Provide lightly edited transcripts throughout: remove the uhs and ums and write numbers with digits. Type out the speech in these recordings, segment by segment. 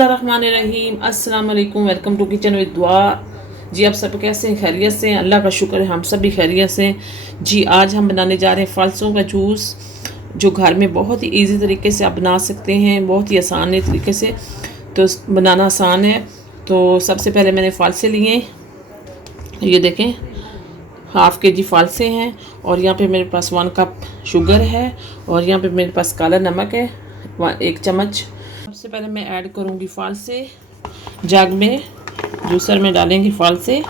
बिस्मिल्लाहिर्रहमानिर्रहीम, अस्सलाम वालेकुम, वेलकम टू किचन विद दुआ। जी आप सब कैसे हैं? खैरियत से हैं? अल्लाह का शुक्र है हम सब भी खैरियत से हैं। जी आज हम बनाने जा रहे हैं फ़ालसों का जूस, जो घर में बहुत ही इजी तरीके से आप बना सकते हैं, बहुत ही आसान तरीके से। तो बनाना आसान है। तो सबसे पहले मैंने फ़ालसे लिए, ये देखें हाफ़ के जी फ़ालसे हैं, और यहाँ पे मेरे पास 1 कप शुगर है, और यहाँ पे मेरे पास काला नमक है 1 चम्मच। सबसे पहले मैं ऐड करूँगी फ़ालसे, जग में जूसर में डालेंगे फ़ालसे।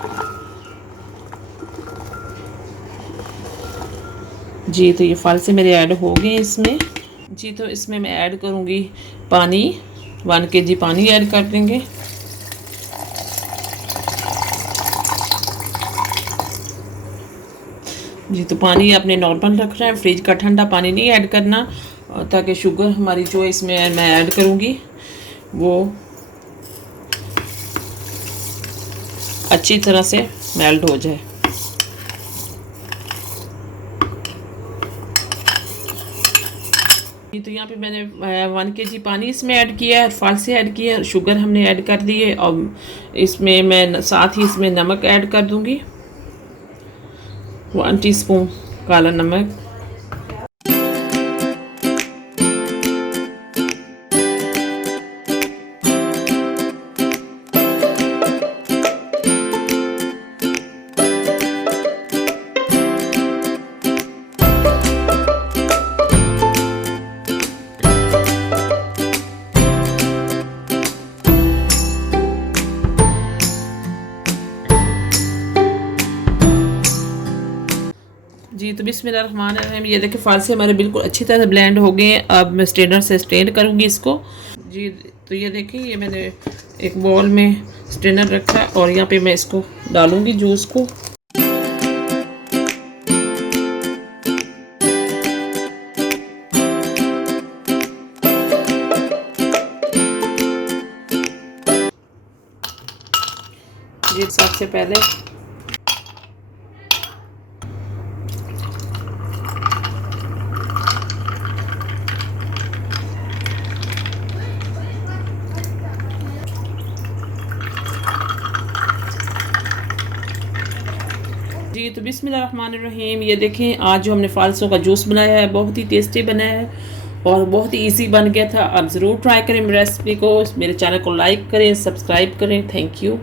जी तो ये फ़ालसे मेरे ऐड हो गए इसमें। जी तो इसमें मैं ऐड करूँगी पानी, 1 kg पानी ऐड कर देंगे। जी तो पानी आपने नॉर्मल रखना है, फ्रिज का ठंडा पानी नहीं ऐड करना, ताकि शुगर हमारी जो इसमें मैं ऐड करूँगी वो अच्छी तरह से मेल्ट हो जाए। तो यहाँ पे मैंने 1 kg पानी इसमें ऐड किया है, फ़ालसे ऐड किया है, शुगर हमने ऐड कर दी है, और इसमें मैं साथ ही इसमें नमक ऐड कर दूँगी, 1 टीस्पून काला नमक। जी तो बिस्मिल्लाहिर्रहमानिर्रहीम, ये देखिए फ़ालसे हमारे बिल्कुल अच्छी तरह ब्लेंड हो गए हैं। अब मैं स्ट्रेनर से स्ट्रेन करूँगी इसको। जी तो ये देखिए, ये मैंने एक बॉल में स्ट्रेनर रखा है, और यहाँ पे मैं इसको डालूँगी जूस को। जी सबसे पहले जी तो बिस्मिल्लाहिर्रहमानिर्रहीम, ये देखें आज जो हमने फ़ालसों का जूस बनाया है बहुत ही टेस्टी बनाया है, और बहुत ही इजी बन गया था। आप ज़रूर ट्राई करें मेरी रेसिपी को, मेरे चैनल को लाइक करें, सब्सक्राइब करें। Thank you.